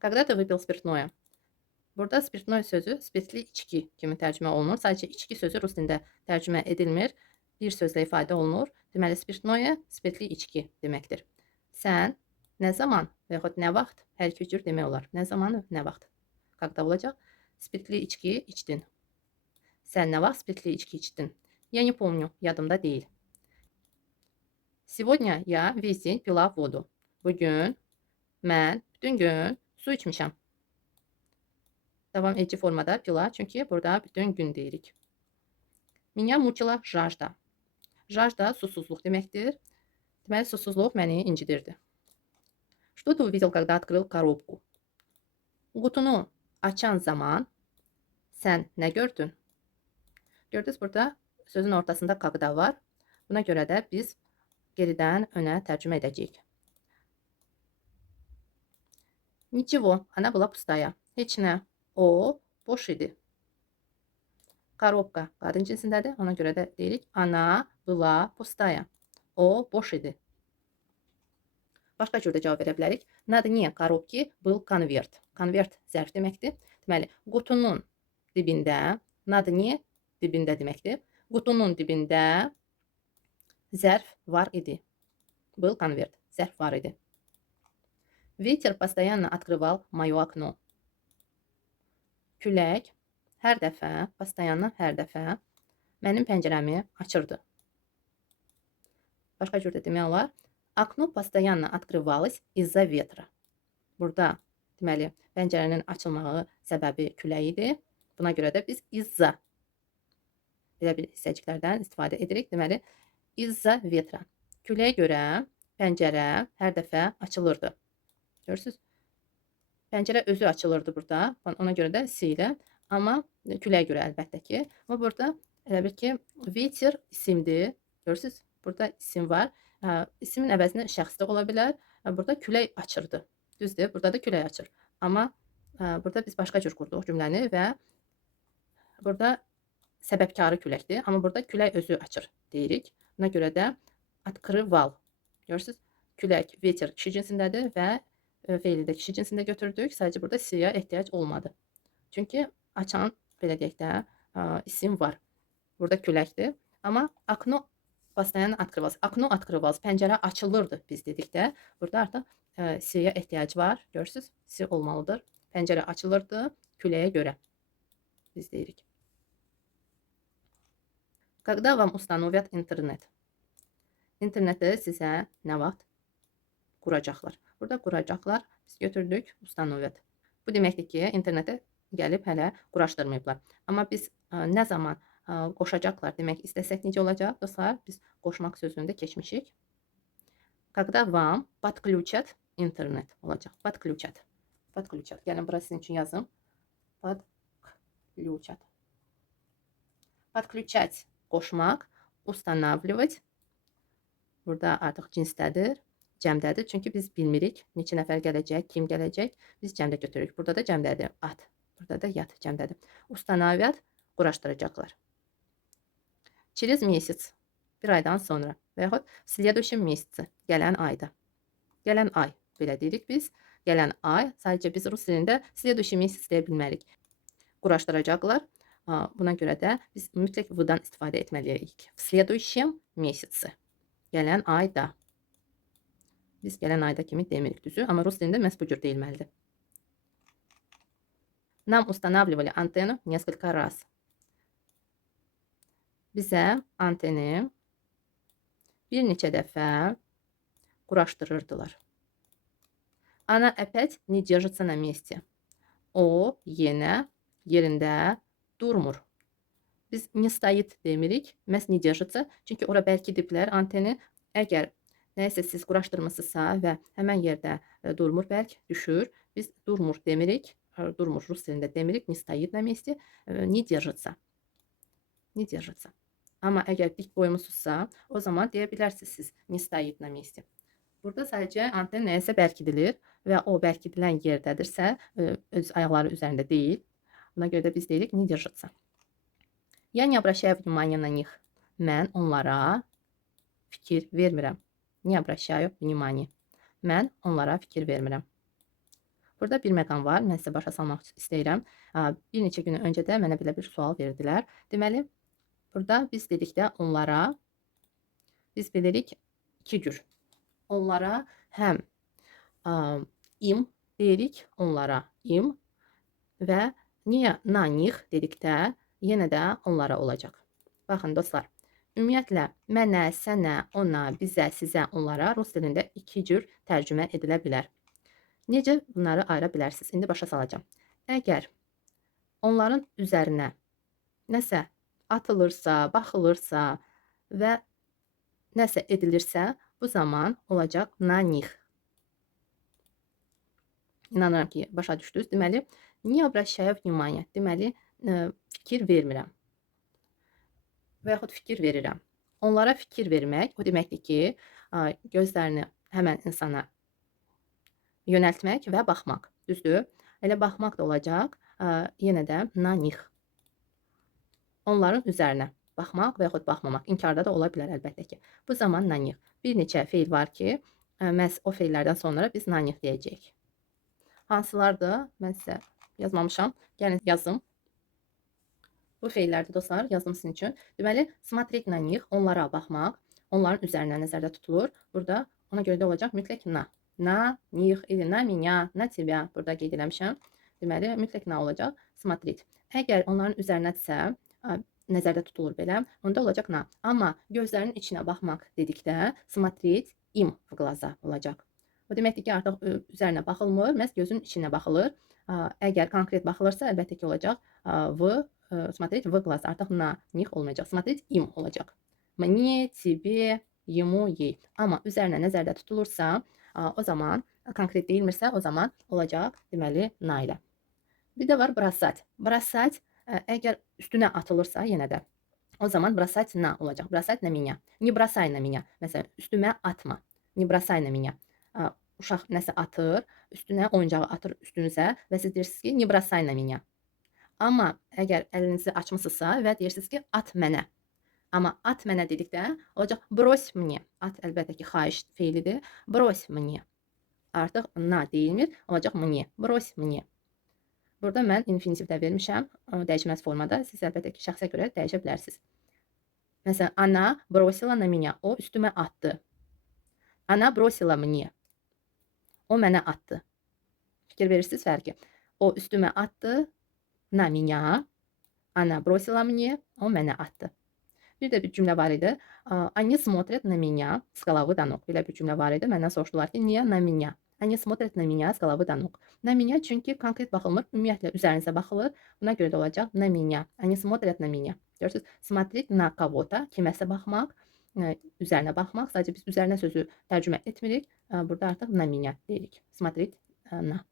Когда ты выpil spirtnoye? Burada spirtnoy sözü spirtli içki kimi tərcümə olunur. Sadəcə içki sözü rus dilində tərcümə edilmir. Bir sözlə ifadə olunur. Deməli, spirtnoye spirtli içki deməkdir. Sən nə zaman və yaxud nə vaxt hər iki cür demək olar. Nə zaman, nə vaxt. Когда olacaq? Spirtli içki içdin. Sən nə vaxt spirtli içki içdin? Я не помню, yadımda deyil. Сегодня я весь день пила воду. Bugün mən bütün gün su içmişəm. Davam edici formada pila, çünki burada bütün gün deyirik. Меня мучила жажда. Жажда susuzluq deməkdir. Deməli, susuzluq məni incidirdi. Что ты увидел, когда открыл коробку? Qutunu açan zaman sən nə gördün? Gördünüz, burada sözün ortasında когда var. Buna görə də biz geridən önə tərcümə edəcəyik. Nичего, она была пустая. Heç nə. O boş idi. Коробка qadın cinsindədir. Ona görə də deyirik она была пустая. O boş idi. Başqa cür də cavab verə bilərik. На дне коробки был конверт. Konvert zərf deməkdir. Deməli, qutunun dibində, на дне dibində deməkdir. Qutunun dibində zərf var idi. Был конверт. Zərf var idi. Ветер постоянно открывал мое окно. Külək hər dəfə, постоянно hər dəfə mənim pəncərəmi açırdı. Başqa cür də demək olar. Окно постоянно открывалось из-за ветра. Burada deməli, pəncərənin açılmağı səbəbi külək idi. Buna görə də biz из-за belə bir hissəciklərdən istifadə edirik. Deməli, из-за ветра. Küləyə görə pəncərə hər dəfə açılırdı. Görürsünüz? Pəncərə özü açılırdı burada. Ona görə də si ilə. Amma küləyə görə əlbəttə ki. Amma burada elə bir ki, ветер isimdir. Görürsünüz? Burada isim var. İsimin əvəzinə şəxs də ola bilər. Burada külək açırdı. Düzdür? Burada da külək açır. Amma burada biz başqa cür qurduq cümləni və burada səbəbkarı küləkdir. Amma burada külək özü açır deyirik. Buna görə də открывал. Görürsünüz? Külək, ветер kişi cinsindədir və feili də kişi cinsində götürdük. Sadəcə burada siyə ehtiyac olmadı. Çünki açan, belə deyək də, isim var. Burada küləkdir. Amma окно постоянно открывалось. Окно открывалось. Pəncərə açılırdı biz dedikdə. Burada artıq siyə ehtiyac var. Görürsünüz? Si olmalıdır. Pəncərə açılırdı küləyə görə. Biz deyirik. Когда вам установят интернет? İnterneti sizə nə vaxt quracaqlar? Burada quracaqlar biz götürdük uстановят. Bu deməkdir ki, internetə gəlib hələ quraşdırmayıblar. Amma biz nə zaman qoşacaqlar demək istəsək necə olacaq? Dostlar, biz qoşmaq sözünü də keçmişik. Когда вам подключат интернет olacaq. Подключат. Подключат. Gəlin bura sizin üçün yazım. Подключат. Подключать qoşmaq, устанавливать. Burada artıq cinsdədir, cəmdədir. Çünki biz bilmirik neçə nəfər gələcək, kim gələcək. Biz cəmdə götürürük. Burada da cəmdədir. At. Burada da yat cəmdədir. Установят quraşdıracaqlar. Через месяц. Bir aydan sonra. Və yaxud в следующем месяце. Gələn ayda. Gələn ay. Belə deyirik biz. Gələn ay. Sadəcə biz rus dilində следующий месяц deyə bilmərik. Quraşdıracaqlar. Buna görə də biz mütləq v'dan istifadə etməliyik. В следующем месяце. Gələn ayda. Biz gələn ayda kimi demirik düzü. Amma rus dilində məhz bu cür deyilməlidir. Нам устанавливали антенну несколько раз. Bizə anteni bir neçə dəfə quraşdırırdılar. Она опять не держится на месте. O yenə yerində durmur. Biz не стоит demirik. Məhz не держится. Çünki ora bərkidiblər anteni. Əgər nəyisə siz quraşdırmısınızsa və həmən yerdə durmur, bərk düşür. Biz durmur demirik. Durmur rus dilində demirik. Не стоит на месте. Не держится. Не держится. Amma əgər dik qoymusunuzsa, o zaman deyə bilərsiniz siz не стоит на месте. Burada sadəcə anten nəyisə bərkidilir və o bərkidilən yerdədirsə, öz ayaqları üzərində deyil. Buna görə də biz deyirik не держится. Я не обращаю внимания на них. Mən onlara fikir vermirəm. Не обращаю внимания. Mən onlara fikir vermirəm. Burada bir məqam var. Mən sizə başa salmaq istəyirəm. Bir neçə gün öncə də mənə belə bir sual verdilər. Deməli, burada biz dedikdə onlara biz bilirik 2 cür. Onlara həm im deyirik, onlara im və niyə na них dedikdə yenə də onlara olacaq. Baxın dostlar, ümumiyyətlə mənə, sənə, ona, bizə, sizə, onlara rus dilində 2 cür tərcümə edilə bilər. Necə bunları ayıra bilərsiniz? İndi başa salacağam. Əgər onların üzərinə nəsə atılırsa, baxılırsa və nəsə edilirsə, bu zaman olacaq na них. İnanıram ki, başa düşdünüz. Deməli, не обращаю внимания. Deməli, fikir vermirəm. Və yaxud fikir verirəm. Onlara fikir vermək o deməkdir ki, gözlərini həmən insana yönəltmək və baxmaq. Düzdür? Elə baxmaq da olacaq. Yenə də na них. Onların üzərinə baxmaq və yaxud baxmamaq. İnkarda da ola bilər əlbəttə ki. Bu zaman na них. Bir neçə feil var ki, məhz o feillərdən sonra biz na них deyəcəyik. Hansılardır? Mən sizə yazmamışam. Gəlin yazım. Bu feillərdir dostlar, yazdım sizin üçün. Deməli, смотреть на них, onlara baxmaq, onların üzərinə nəzərdə tutulur. Burada ona görə də olacaq mütləq na. Na них, или на меня, на тебя. Burada qeyd eləmişəm. Deməli, mütləq na olacaq. Смотреть. Əgər onların üzərinədirsə, nəzərdə tutulur belə, onda olacaq na. Amma gözlərinin içinə baxmaq dedikdə смотреть им в глаза olacaq. O deməkdir ki, artıq üzərinə baxılmır, məhz gözün içinə baxılır. Əgər konkret baxılırsa, əlbəttə ki, olacaq смотреть в глаза. Artıq на них olmayacaq. Смотреть им olacaq. Мне, тебе, ему, ей. Amma üzərinə nəzərdə tutulursa, o zaman konkret deyilmirsə, o zaman olacaq deməli na ilə. Bir də var бросать. Бросать əgər üstünə atılırsa yenə də o zaman бросать на olacaq. Бросать на меня. Не бросай на меня. Məsələn, üstümə atma. Не бросай на меня. Uşaq nəsə atır, üstünə oyuncağı atır üstünüzə və siz deyirsiniz ki, не бросай на меня. Amma əgər əlinizi açmısınızsa və deyirsiniz ki, at mənə. Amma at mənə dedikdə olacaq брось мне. At əlbəttə ki, xahiş feilidir. Брось мне. Artıq na deyilmir, olacaq мне. Брось мне. Burada mən infinitivdə vermişəm, dəyişməz formada. Siz əlbəttə ki, şəxsə görə dəyişə bilərsiniz. Məsələn, она бросила на меня. O üstümə atdı. Она бросила мне. O mənə atdı. Fikir verirsiniz fərqi. O üstümə atdı. На меня. Она бросила мне. O mənə atdı. Bir də bir cümlə var idi. Они смотрят на меня с головы до ног. Belə bir cümlə var idi. Məndən soruşdular ki, niyə на меня? Они смотрят на меня с головы до ног. На меня çünki konkret baxılmır. Ümumiyyətlə üzərinizə baxılır. Buna görə də olacaq на меня. Они смотрят на меня. Görürsünüz? Смотреть на кого-то. Kiməsə baxmaq. Üzərinə baxmaq. Sadəcə biz üzərinə sözü tərcümə etmirik. Burada artıq на меня deyirik. Смотреть на.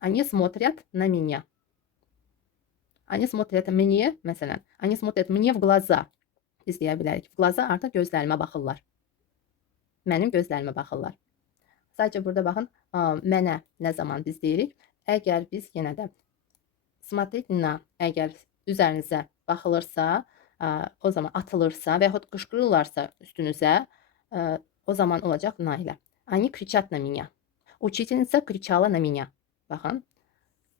Они смотрят на меня. Они смотрят мне, məsələn. Они смотрят мне в глаза. Biz deyə bilərik. В глаза artıq gözlərimə baxırlar. Mənim gözlərimə baxırlar. Sadəcə burada baxın, mənə nə zaman biz deyirik? Əgər biz yenə də смотреть на, əgər üzərinizə baxılırsa, o zaman atılırsa və yaxud qışqırırlarsa üstünüzə, o zaman olacaq на ilə. Они кричат на меня. Учительница кричала на меня. Baxın,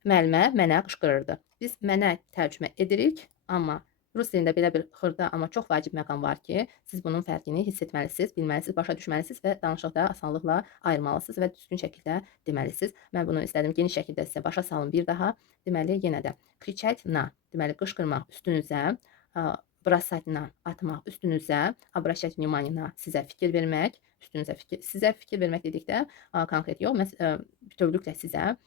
müəllimə mənə qışqırırdı. Biz mənə tərcümə edirik, amma rus dilində belə bir xırda, amma çox vacib məqam var ki, siz bunun fərqini hiss etməlisiniz, bilməlisiniz, başa düşməlisiniz və danışıqda asanlıqla ayırmalısınız və düzgün şəkildə deməlisiniz. Mən bunu istədim geniş şəkildə sizə başa salım bir daha. Deməli, yenə də кричать на, deməli qışqırmaq üstünüzə, бросать на, atmaq üstünüzə, обращать внимание на, sizə fikir vermək, üstünüzə fikir, sizə fikir vermək dedikdə konkret yox, bütövlüklə sizə,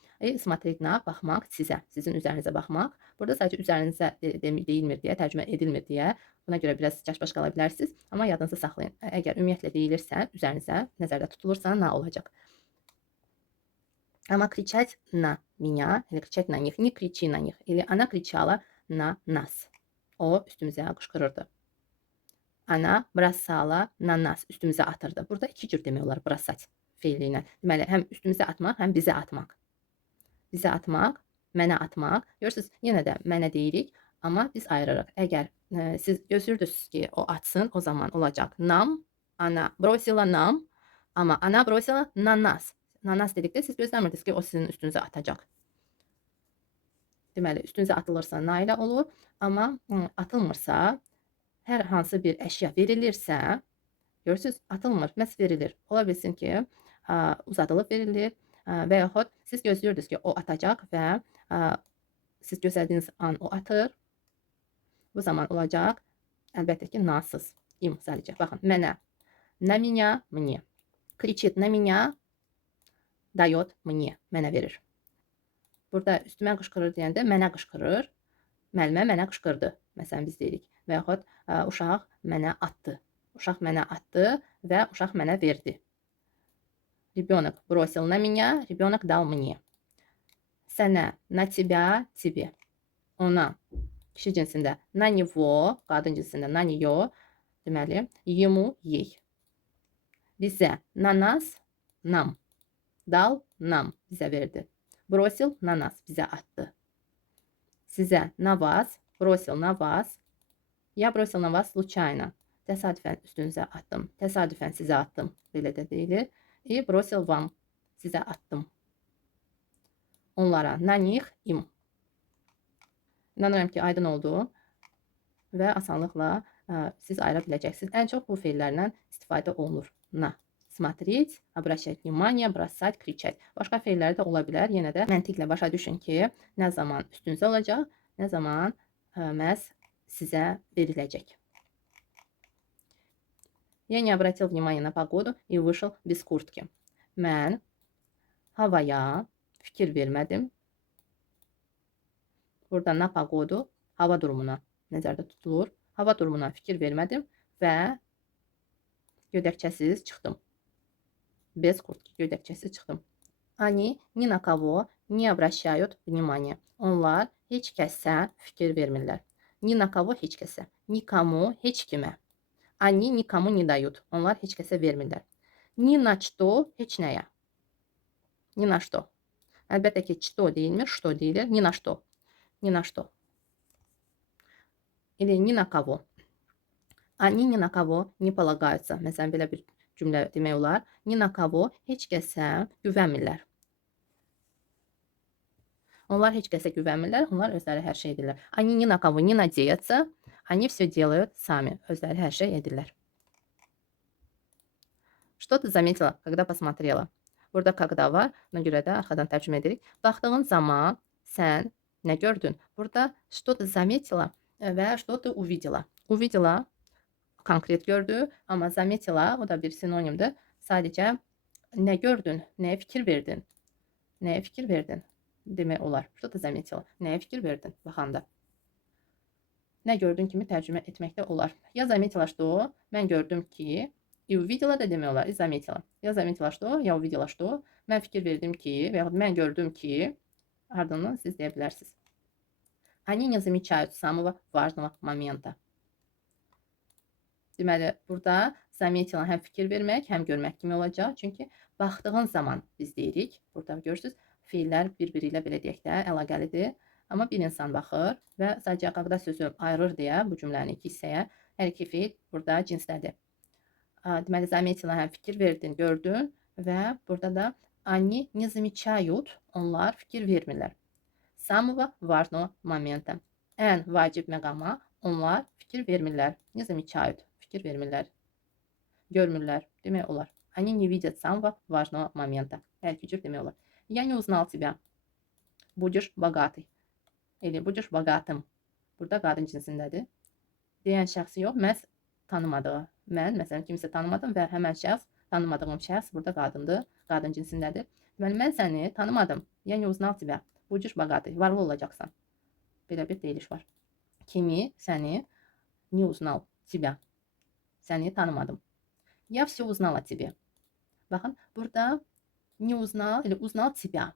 смотреть на, baxmaq sizə, sizin üzərinizə baxmaq. Burada sadəcə üzərinizə deyilmir deyə, tərcümə edilmir deyə, buna görə biraz çaşbaş qala bilərsiniz. Amma yadınızda saxlayın. Əgər ümumiyyətlə deyilirsə, üzərinizə nəzərdə tutulursa, na olacaq. Amma кричать на меня, или кричать на них, не кричи на них, или она кричала на нас. O üstümüzə qışqırırdı. Ana brasala na nas, üstümüzə atırdı. Burada 2 cür demək olar brasat feili ilə. Deməli, həm üstümüzə atmaq, həm bizə atmaq. Bizə atmaq, mənə atmaq. Görürsünüz, yenə də mənə deyirik, amma biz ayırırıq. Əgər siz gözləyirsiniz ki, o atsın, o zaman olacaq nam, ana brosila nam, amma ana brosila na nas. na nas dedikdə siz gözləmirdiniz ki, o sizin üstünüzə atacaq. Deməli, üstünüzə atılırsa na ilə olur, amma atılmırsa, hər hansı bir əşya verilirsə, görürsüz, atılmır, məhz verilir. Ola bilsin ki, uzadılıb verilir və yaxud siz gözləyirdiniz ki, o atacaq və siz gözlədiyiniz an o atır. Bu zaman olacaq, əlbəttə ki, nasız. İm sadəcə. Baxın, mənə, на меня, мне. Кричит на меня, дает мне, mənə verir. Burada üstümə qışqırır deyəndə mənə qışqırır, müəllimə mənə qışqırdı. Məsələn, biz deyirik. Və yaxud uşaq mənə atdı. Uşaq mənə atdı və uşaq mənə verdi. Ребенок бросил на меня, ребенок дал мне. Sənə, на тебя, тебе. Ona, kişi cinsində, на него, qadın cinsində, на нее, deməli, ему, ей. Bizə, на нас, нам. Dal, nam, bizə verdi. Бросил на нас, bizə atdı. Sizə, на вас, бросил на вас. Я бросил на вас случайно. Təsadüfən üstünüzə attım. Təsadüfən sizə attım. Belə də deyilir. И бросил вам. Sizə attım. Onlara, на них, им. İnanıram ki, aydın oldu və asanlıqla siz ayıra biləcəksiniz. Ən çox bu feillərlə istifadə olunur. Na. Смотреть, обращать внимание, бросать, кричать. Başqa feilləri də ola bilər. Yenə də məntiqlə başa düşün ki, nə zaman üstünüzə olacaq, nə zaman məhz sizə veriləcək. Я не обратил внимания на погоду и вышел без куртки. Mən havaya fikir vermədim. Burada na pagodu hava durumuna nəzərdə tutulur. Hava durumuna fikir vermədim və gödəkçəsiz çıxdım. Без куртки, gödəkçəsiz çıxdım. Они ни на кого не обращают внимания. Onlar heç kəsə fikir vermirlər. Ни на кого heç kəsə. Никому heç kimə. Они никому не дают. Onlar heç kəsə vermirlər. Ни на что heç nəyə. Ни на что. Əlbəttə ki, что deyilmir, что deyilir. Ни на что. Ни на что. Или ни на кого. Они ни на кого не полагаются. Məsələn, belə bir cümlə demək olar. Ни на кого heç kəsə güvənmirlər. Onlar heç kəsə güvənmirlər. Onlar özləri hər şey edirlər. Они ни на кого не надеются. Они все делают сами. Özləri hər şey edirlər. Что ты заметила, когда посмотрела? Burada когда var. Ona görə də arxadan tərcümə edirik. Baxdığın zaman sən nə gördün? Burada что ты заметила və что ты увидела. Увидела konkret gördü, amma заметила o da bir sinonimdir. Sadəcə nə gördün, nəyə fikir verdin? Nəyə fikir verdin? Demək olar. Что ты заметила? Nəyə fikir verdin baxanda? Nə gördün kimi tərcümə etmək də olar. Я заметила, что, mən gördüm ki, и увидела da demək olar. И заметила. Я заметила, что, я увидела, что, mən fikir verdim ki, və yaxud mən gördüm ki, ardından siz deyə bilərsiniz. Они не замечают самого важного момента. Deməli, burada заметила həm fikir vermək, həm görmək kimi olacaq. Çünki baxdığın zaman biz deyirik. Burada görürsünüz, feillər bir-biri ilə belə deyək də əlaqəlidir. Amma bir insan baxır və sadəcə qaqda sözü ayırır deyə bu cümləni iki hissəyə. Hər iki feil burada cinsdədir. Deməli, заметила həm fikir verdin, gördün və burada da они не замечают, onlar fikir vermirlər. Самого важного момента. Ən vacib məqama onlar fikir vermirlər. Не замечают, fikir vermirlər. Görmürlər, demək olar. Они не видят самого важного момента. Hər iki cür demək olar. Я не узнал тебя. Будешь богатый. Или будешь богатым. Burada qadın cinsindədir. Deyən şəxsi yox, məhz tanımadığı. Mən, məsələn, kimsə tanımadım və həmən şəxs, tanımadığım şəxs burada qadındır. Qadın cinsindədir. Deməli, mən səni tanımadım. Я не узнал тебя. Будешь богатый. Varlı olacaqsan. Belə bir deyiliş var. Kimi, səni, не узнал тебя. Səni tanımadım. Я все узнал о тебе. Baxın, burada не узнал или узнал тебя.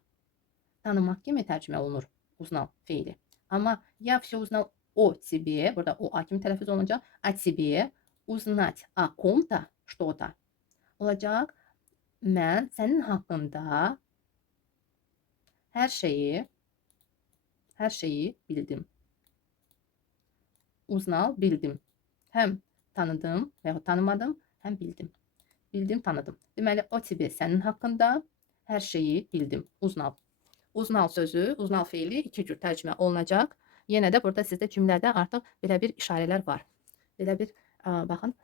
Tanımaq kimi tərcümə olunur. Узнал feili. Amma я все узнал о тебе. Burada o a kimi tələffüz olunacaq. О тебе. Узнать о ком-то что-то. Olacaq. Mən sənin haqqında hər şeyi bildim. Uznal, bildim. Həm tanıdım və yaxud tanımadım, həm bildim. Bildim, tanıdım. Deməli, o тебе sənin haqqında hər şeyi bildim. Uznal. Uznal sözü, uznal fiili iki cür tərcümə olunacaq. Yenə də burada sizdə cümlədə artıq belə bir işarələr var. Belə bir baxın,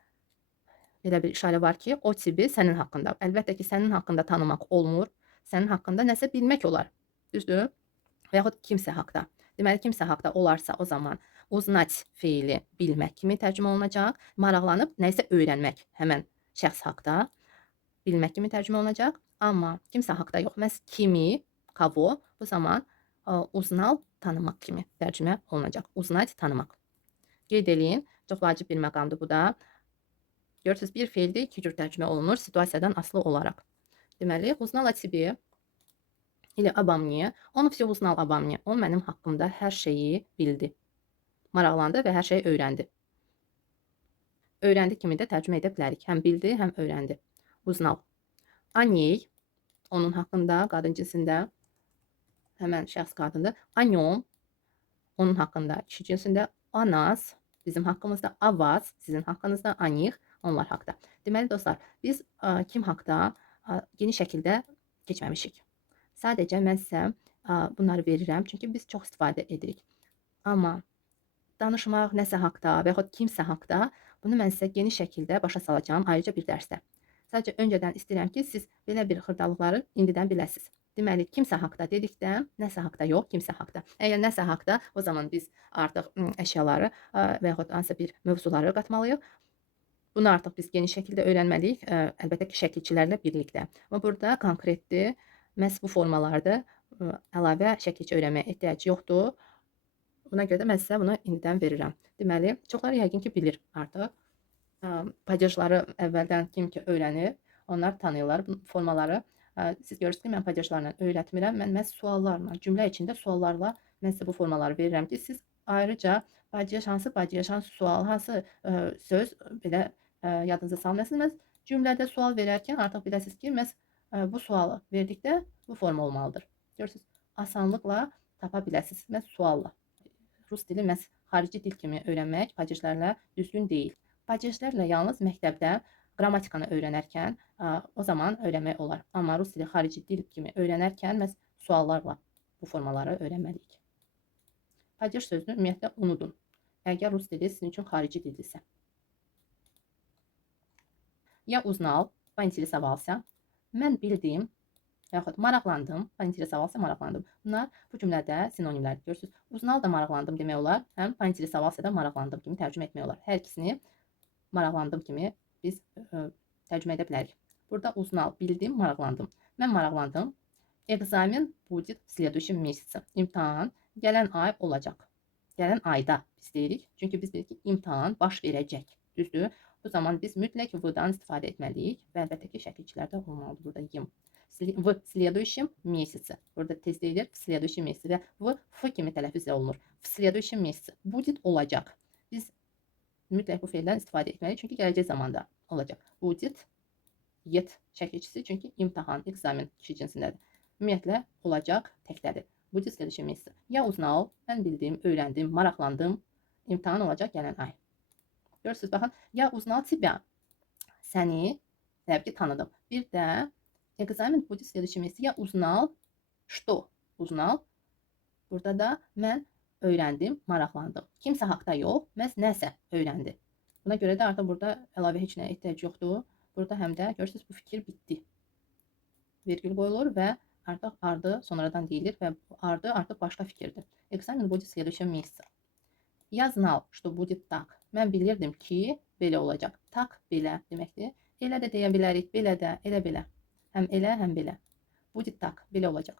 belə bir işarə var ki, o tipi sənin haqqında. Əlbəttə ki, sənin haqqında tanımaq olmur. Sənin haqqında nəsə bilmək olar. Düzdür? Və yaxud kimsə haqda. Deməli, kimsə haqda olarsa o zaman uznать fiili bilmək kimi tərcümə olunacaq. Maraqlanıb nəyisə öyrənmək həmən şəxs haqda bilmək kimi tərcümə olunacaq. Amma kimsə haqda yox, məhz kimi, kavo bu zaman uznal tanımaq kimi tərcümə olunacaq. Uznать tanımaq. Qeyd eləyin, çox vacib bir məqamdır bu da. Görürsünüz, bir feildə iki cür tərcümə olunur situasiyadan asılı olaraq. Deməli, uznal o тебе или обо мне. Он все узнал обо мне. O mənim haqqımda hər şeyi bildi. Maraqlandı və hər şeyi öyrəndi. Öyrəndi kimi də tərcümə edə bilərik. Həm bildi, həm öyrəndi. Uznal. О ней, onun haqqında, qadın cinsində həmən şəxs qadındır. О нем, onun haqqında, kişi cinsində. О нас, bizim haqqımızda. О вас, sizin haqqınızda. О них, onlar haqda. Deməli dostlar, biz kim haqda geniş şəkildə keçməmişik. Sadəcə mən sizə bunları verirəm, çünki biz çox istifadə edirik. Amma danışmaq nəsə haqda və yaxud kimsə haqda bunu mən sizə geniş şəkildə başa salacağım ayrıca bir dərsdə. Sadəcə öncədən istəyirəm ki, siz belə bir xırdalıqları indidən biləsiniz. Deməli, kimsə haqda dedikdə, nəsə haqda yox, kimsə haqda. Əgər nəsə haqda, o zaman biz artıq əşyaları və yaxud hansısa bir mövzuları qatmalıyıq. Bunu artıq biz geniş şəkildə öyrənməliyik, əlbəttə ki, şəkilçilərlə birlikdə. Amma burada konkretdir, məhz bu formalarda əlavə şəkilçi öyrənməyə ehtiyac yoxdur. Buna görə də mən sizə bunu indidən verirəm. Deməli, çoxları yəqin ki, bilir artıq. Padejləri əvvəldən kim ki öyrənir, onlar tanıyırlar bu formaları. Siz görürsünüz ki, mən padejlərlə öyrətmirəm. Mən məhz suallarla, cümlə içində suallarla mən sizə bu formaları verirəm ki, siz ayrıca padej, hansı sual, hansı söz belə yadınıza salmayasınız. Məhz cümlədə sual verərkən artıq biləsiniz ki, məhz bu sualı verdikdə bu forma olmalıdır. Görürsünüz, asanlıqla tapa biləsiniz məhz sualla. Rus dili məhz xarici dil kimi öyrənmək padejlərlə düzgün deyil. Padejlərlə yalnız məktəbdə qrammatikanı öyrənərkən o zaman öyrənmək olar. Amma rus dili xarici dil kimi öyrənərkən məhz suallarla bu formaları öyrənməliyik. Padej sözünü ümumiyyətlə unudun. Əgər rus dili sizin üçün xarici dildirsə. Я узнал, поинтересовался. Mən bildim, yaxud maraqlandım, поинтересовался, maraqlandım. Bunlar bu cümlədə sinonimlərdir. Görürsünüz, uznal da maraqlandım demək olar, həm поинтересовался da maraqlandım kimi tərcümə etmək olar. Hər ikisini maraqlandım kimi biz tərcümə edə bilərik. Burada uznal, bildim, maraqlandım. Mən maraqlandım. Экзамен будет в следующем месяце. İmtahan gələn ay olacaq. Gələn ayda biz deyirik. Çünki biz deyirik ki, imtahan baş verəcək. Düzdür? Bu zaman biz mütləq v-dan istifadə etməliyik və əlbəttə ki, şəkilçilərdə olmalıdır burada yim. В следующем месяце. Burada tez deyilir, в следующем месяце və v, f kimi tələffüz olunur. В следующем месяце. Будет olacaq. Biz mütləq bu feildən istifadə etməliyik, çünki gələcək zamanda olacaq. Будет, yet şəkilçisi, çünki imtahan, ekzamen kişi cinsindədir. Ümumiyyətlə olacaq təkdədir. Будет в следующем месяце. Я узнал, mən bildim, öyrəndim, maraqlandım. İmtahan olacaq gələn ay. Görürsünüz, baxın. Я узнал тебя. Səni, təbii ki, tanıdım. Bir də экзамен будет в следующем месяце. Я узнал, что? Uznal. Burada da mən öyrəndim, maraqlandım. Kimsə haqda yox, məhz nəsə öyrəndi. Buna görə də artıq burada əlavə heç nəyə ehtiyac yoxdur. Burada həm də görürsünüz, bu fikir bitdi. Vergül qoyulur və artıq ardı sonradan deyilir və ardı artıq başqa fikirdir. Экзамен будет в следующем месяце. Я знал, что будет так. Mən bilirdim ki, belə olacaq. Tak, belə deməkdir. Elə də deyə bilərik, belə də, elə belə. Həm elə, həm belə. Будет так, belə olacaq.